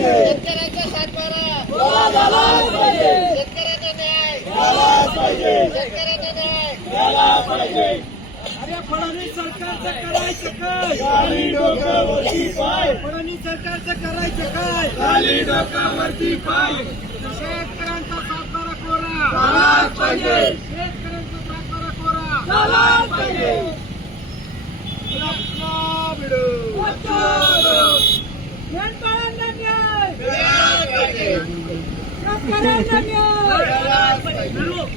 शेतकऱ्यांचा सातबारा शेतकऱ्यांचा न्याय शेतकऱ्यांचा न्याय अरे फडणवीस सरकारचं करायचं काय? फडणवीस सरकारचं करायचं काय? शेतकऱ्यांचा सातबारा कोरा शेतकऱ्यांचा सातबारा कोरा मेंढपाळांना न्याय शेतकऱ्यांना न्याय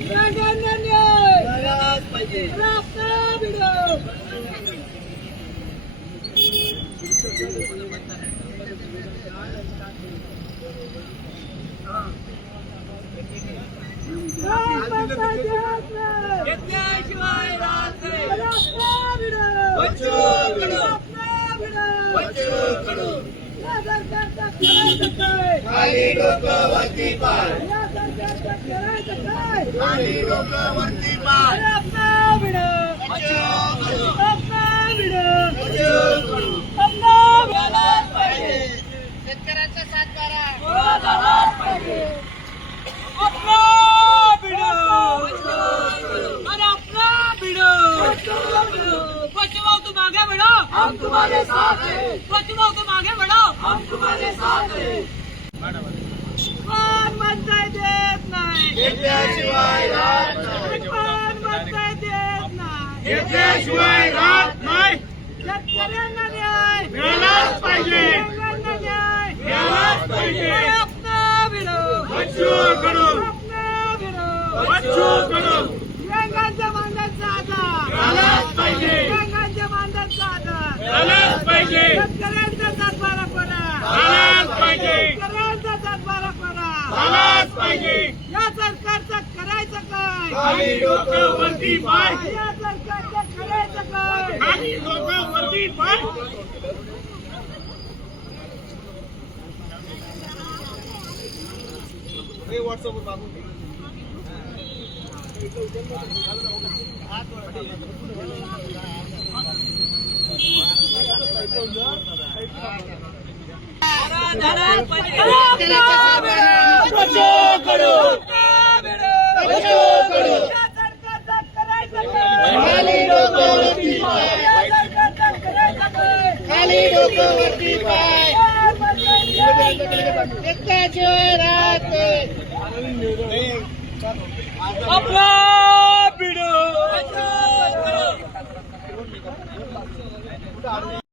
मेंढ्यांना न्याय रास्ता भिडो घेतल्याशिवाय राहत नाही रास्ता भिडो या सरकारचं करायचं काय? खाली डोकं वरती पाय या सरकारचं करायचं काय? खाली डोकं वरती पाय रास्ता भिडो रास्ता भिडो शेतकऱ्यांचा सातबारा आगे बढ़ो हम तुम्हारे साथ हैं बचवाओ तुम आगे बढ़ो हम तुम्हारे साथ हैं कोण म्हणताय देत नाही घेतल्याशिवाय राहत नाही कोण म्हणताय देत नाही घेतल्याशिवाय राहत नाही शेतकऱ्यांना न्याय मिळालाच पाहिजे शेतकऱ्यांना न्याय मिळालाच पाहिजे अपना भिडो बच्चूकडू अपना भिडो बच्चूकडू शेंगांच्या मांड्यांचा आधार मिळालाच पाहिजे शेंगांच्या मांड्यांचा आधार मिळालाच पाहिजे शेतकऱ्यांचा सातबारा कोरा मिळालाच पाहिजे शेतकऱ्यांचा सातबारा कोरा मिळालाच पाहिजे या सरकारचं करायचं काय? खाली डोकं वरती पाय या सरकारचं करायचं काय? खाली डोकं वरती पाय खाली डोकं वरती पाय खाली डोकं वरती पाय घेतल्याशिवाय राहत नाही अपना